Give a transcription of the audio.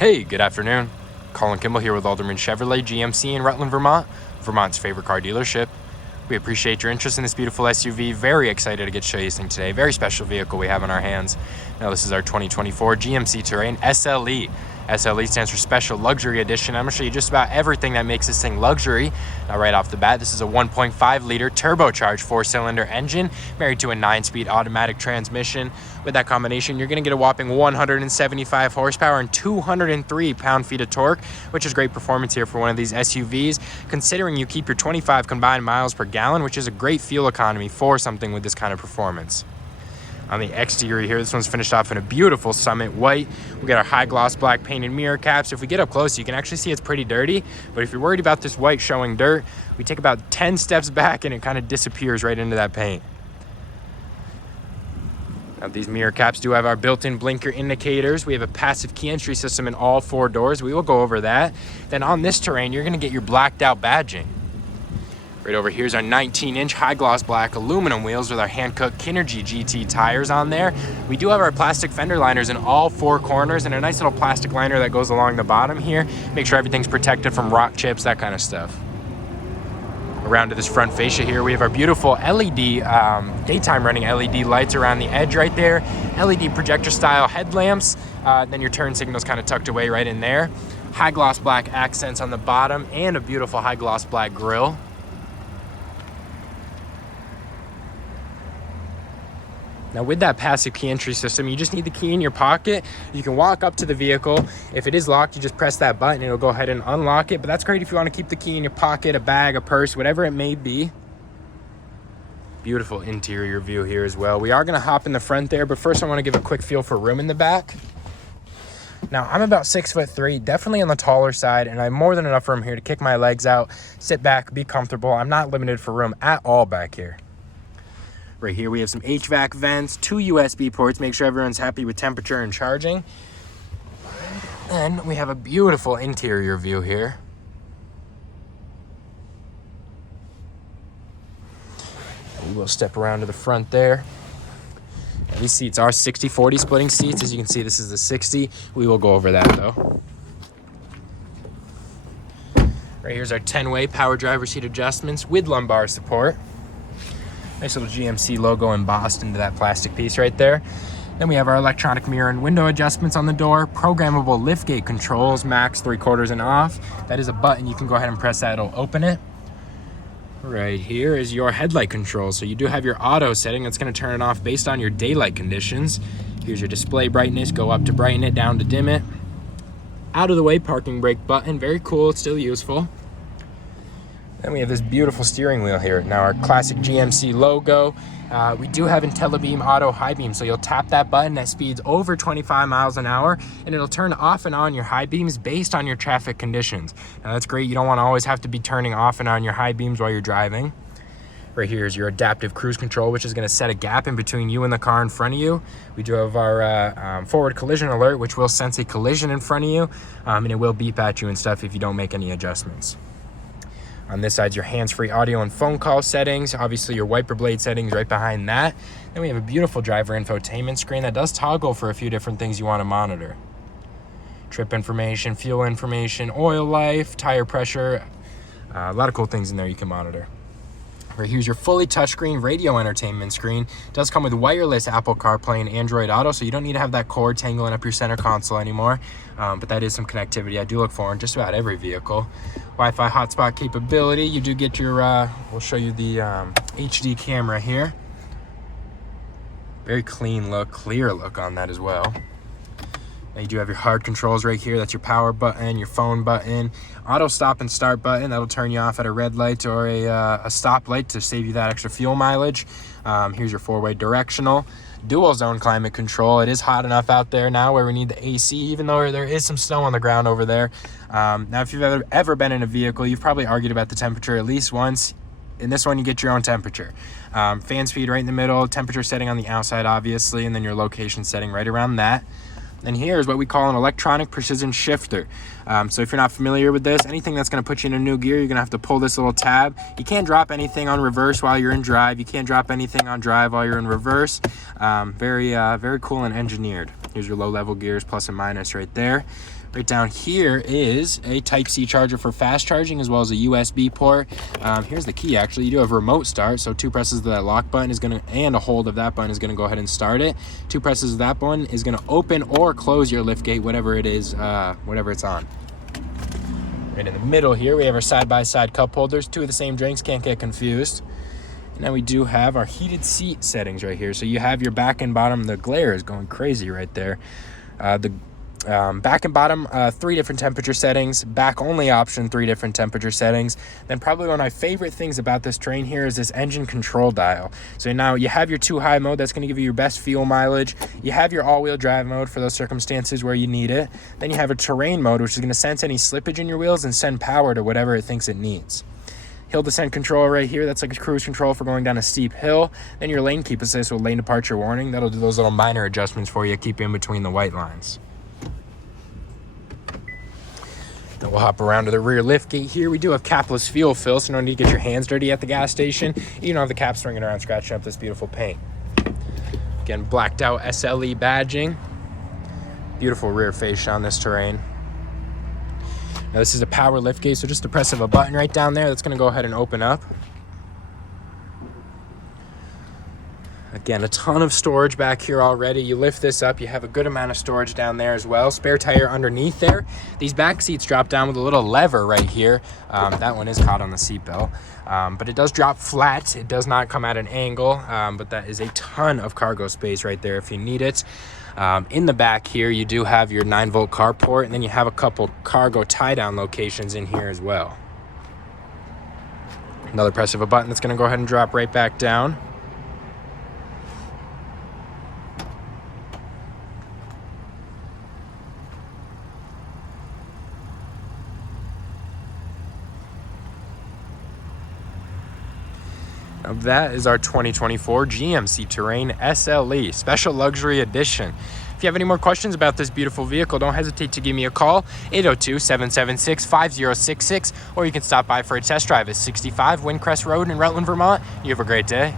Hey, good afternoon. Colin Kimball here with Alderman Chevrolet GMC in Rutland, Vermont, Vermont's favorite car dealership. We appreciate your interest in this beautiful SUV. Very excited to get to show you this thing today. Very special vehicle we have in our hands. Now, this is our 2024 GMC Terrain SLE. SLE stands for Special Luxury Edition. I'm going to show you just about everything that makes this thing luxury. Now, right off the bat, this is a 1.5-liter turbocharged 4-cylinder engine married to a 9-speed automatic transmission. With that combination, you're going to get a whopping 175 horsepower and 203 pound-feet of torque, which is great performance here for one of these SUVs, considering you keep your 25 combined miles per gallon, which is a great fuel economy for something with this kind of performance. On the exterior here, this one's finished off in a beautiful Summit white. We got our high gloss black painted mirror caps. If we get up close, you can actually see it's pretty dirty, but if you're worried about this white showing dirt, we take about 10 steps back and it kind of disappears right into that paint. Now, these mirror caps do have our built-in blinker indicators. We have a passive key entry system in all 4 doors. We will go over that. Then on this Terrain, you're gonna get your blacked out badging. Right over here is our 19-inch high gloss black aluminum wheels with our hand-cut Kinergy GT tires on there. We do have our plastic fender liners in all 4 corners and a nice little plastic liner that goes along the bottom here. Make sure everything's protected from rock chips, that kind of stuff. Around to this front fascia here, we have our beautiful LED, daytime running LED lights around the edge right there. LED projector style headlamps, then your turn signal's kind of tucked away right in there. High gloss black accents on the bottom and a beautiful high gloss black grille. Now, with that passive key entry system, you just need the key in your pocket. You can walk up to the vehicle. If it is locked, you just press that button, it'll go ahead and unlock it. But that's great if you want to keep the key in your pocket, a bag, a purse, whatever it may be. Beautiful interior view here as well. We are going to hop in the front there, but first I want to give a quick feel for room in the back. Now, I'm about 6'3", definitely on the taller side, and I have more than enough room here to kick my legs out, sit back, be comfortable. I'm not limited for room at all back here. Right here, we have some HVAC vents, 2 USB ports, make sure everyone's happy with temperature and charging. And we have a beautiful interior view here. We will step around to the front there. And these seats are 60/40 splitting seats. As you can see, this is the 60. We will go over that though. Right here's our 10-way power driver seat adjustments with lumbar support. Nice little GMC logo embossed into that plastic piece right there. Then we have our electronic mirror and window adjustments on the door, programmable liftgate controls, max 3/4 and off. That is a button. You can go ahead and press that, it'll open it. Right here is your headlight control. So you do have your auto setting. That's going to turn it off based on your daylight conditions. Here's your display brightness. Go up to brighten it, down to dim it. Out of the way parking brake button. Very cool. It's still useful. Then we have this beautiful steering wheel here. Now, our classic GMC logo. We do have IntelliBeam auto high beam, so you'll tap that button at speeds over 25 miles an hour, and it'll turn off and on your high beams based on your traffic conditions. Now, that's great. You don't want to always have to be turning off and on your high beams while you're driving. Right here is your adaptive cruise control, which is going to set a gap in between you and the car in front of you. We do have our forward collision alert, which will sense a collision in front of you, and it will beep at you and stuff if you don't make any adjustments. On this side, your hands-free audio and phone call settings. Obviously, your wiper blade settings right behind that. Then we have a beautiful driver infotainment screen that does toggle for a few different things you want to monitor. Trip information, fuel information, oil life, tire pressure. A lot of cool things in there you can monitor. Right here's your fully touchscreen radio entertainment screen. It does come with wireless Apple CarPlay and Android Auto, so you don't need to have that cord tangling up your center console anymore. But that is some connectivity I do look for in just about every vehicle. Wi-Fi hotspot capability. You do get your, we'll show you the HD camera here. Very clean look, clear look on that as well. Now you do have your hard controls right here. That's your power button, your phone button, auto stop and start button. That'll turn you off at a red light or a stop light to save you that extra fuel mileage. Here's your 4-way directional. Dual zone climate control. It is hot enough out there now where we need the AC, even though there is some snow on the ground over there. Now, if you've ever been in a vehicle, you've probably argued about the temperature at least once. In this one, you get your own temperature. Fan speed right in the middle, temperature setting on the outside, obviously, and then your location setting right around that. And here is what we call an electronic precision shifter. So if you're not familiar with this, anything that's going to put you in a new gear, you're going to have to pull this little tab. You can't drop anything on reverse while you're in drive. You can't drop anything on drive while you're in reverse. Very cool and engineered. Here's your low-level gears, plus and minus right there. Right down here is a Type-C charger for fast charging, as well as a USB port. Here's the key, actually. You do have remote start, so 2 presses of that lock button is going to, and a hold of that button is going to go ahead and start it. 2 presses of that button is going to open or close your lift gate, whatever it is, whatever it's on. Right in the middle here, we have our side-by-side cup holders. 2 of the same drinks, can't get confused. And now we do have our heated seat settings right here. So you have your back and bottom. The glare is going crazy right there. Back and bottom, 3 different temperature settings. Back only option, 3 different temperature settings. Then probably one of my favorite things about this Terrain here is this engine control dial. So now you have your 2 high mode, that's going to give you your best fuel mileage. You have your all-wheel drive mode for those circumstances where you need it. Then you have a terrain mode, which is going to sense any slippage in your wheels and send power to whatever it thinks it needs. Hill descent control right here, that's like a cruise control for going down a steep hill. Then your lane keep assist with lane departure warning. That'll do those little minor adjustments for you, keep you in between the white lines. Then we'll hop around to the rear lift gate here. We do have capless fuel fill, so no need to get your hands dirty at the gas station. You don't have the cap swinging around scratching up this beautiful paint. Again, blacked out SLE badging. Beautiful rear fascia on this Terrain. Now this is a power lift gate, so just the press of a button right down there, that's going to go ahead and open up. Again, a ton of storage back here already. You lift this up, you have a good amount of storage down there as well. Spare tire underneath there. These back seats drop down with a little lever right here. That one is caught on the seatbelt. But it does drop flat. It does not come at an angle, but that is a ton of cargo space right there if you need it. In the back here, you do have your 9-volt carport, and then you have a couple cargo tie-down locations in here as well. Another press of a button that's going to go ahead and drop right back down. Now that is our 2024 GMC Terrain SLE Special Luxury Edition. If you have any more questions about this beautiful vehicle, don't hesitate to give me a call, 802-776-5066, or you can stop by for a test drive at 65 Windcrest Road in Rutland, Vermont. You have a great day.